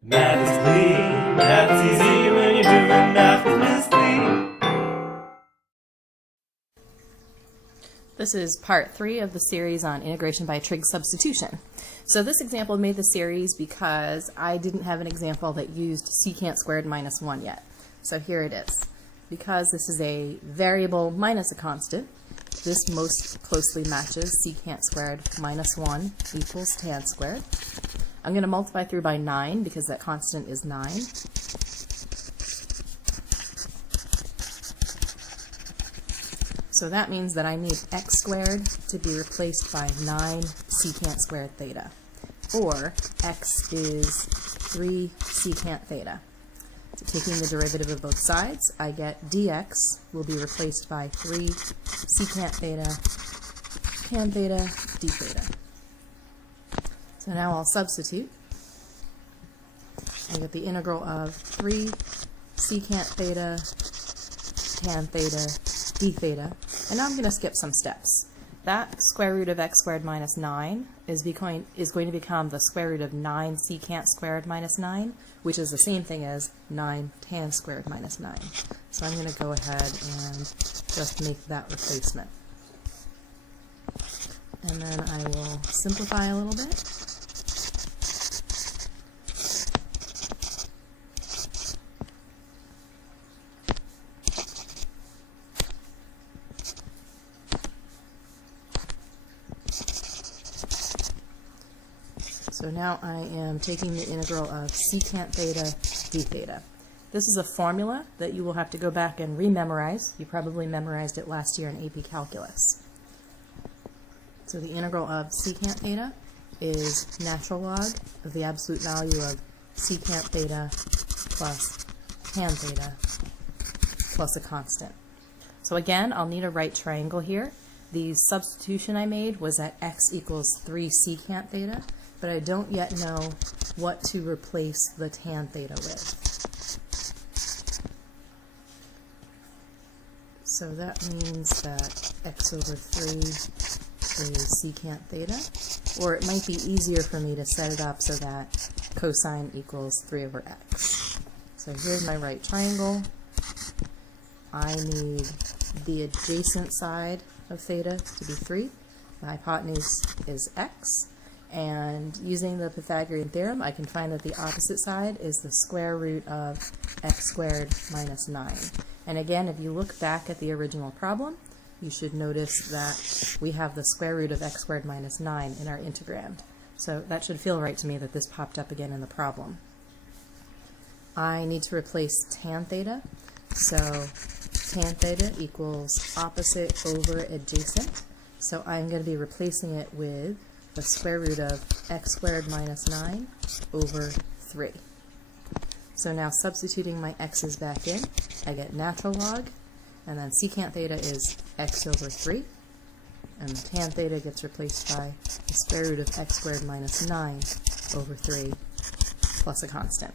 Math is clean, math's easy when you're doing math with Miss Lee. This is part 3 of the series on integration by trig substitution. So this example made the series because I didn't have an example that used secant squared minus 1 yet. So here it is. Because this is a variable minus a constant, this most closely matches secant squared minus 1 equals tan squared. I'm going to multiply through by 9 because that constant is 9. So that means that I need x squared to be replaced by 9 secant squared theta, or x is 3 secant theta. So taking the derivative of both sides, I get dx will be replaced by 3 secant theta, tan theta, d theta. So now I'll substitute. I get the integral of 3 secant theta, tan theta, d theta. And now I'm going to skip some steps. That square root of x squared minus 9 is going to become the square root of 9 secant squared minus 9, which is the same thing as 9 tan squared minus 9. So I'm going to go ahead and just make that replacement. And then I will simplify a little bit. So now I am taking the integral of secant theta d theta. This is a formula that you will have to go back and rememorize. You probably memorized it last year in AP Calculus. So the integral of secant theta is natural log of the absolute value of secant theta plus tan theta plus a constant. So again, I'll need a right triangle here. The substitution I made was that x equals 3 secant theta, but I don't yet know what to replace the tan theta with. So that means that x over 3 is secant theta, or it might be easier for me to set it up so that cosine equals 3 over x. So here's my right triangle. I need the adjacent side of theta to be 3. The hypotenuse is x. And using the Pythagorean theorem, I can find that the opposite side is the square root of x squared minus 9. And again, if you look back at the original problem, you should notice that we have the square root of x squared minus 9 in our integrand. So that should feel right to me that this popped up again in the problem. I need to replace tan theta. So tan theta equals opposite over adjacent. So I'm going to be replacing it with the square root of x squared minus 9 over 3. So now substituting my x's back in, I get natural log, and then secant theta is x over 3, and the tan theta gets replaced by the square root of x squared minus 9 over 3 plus a constant.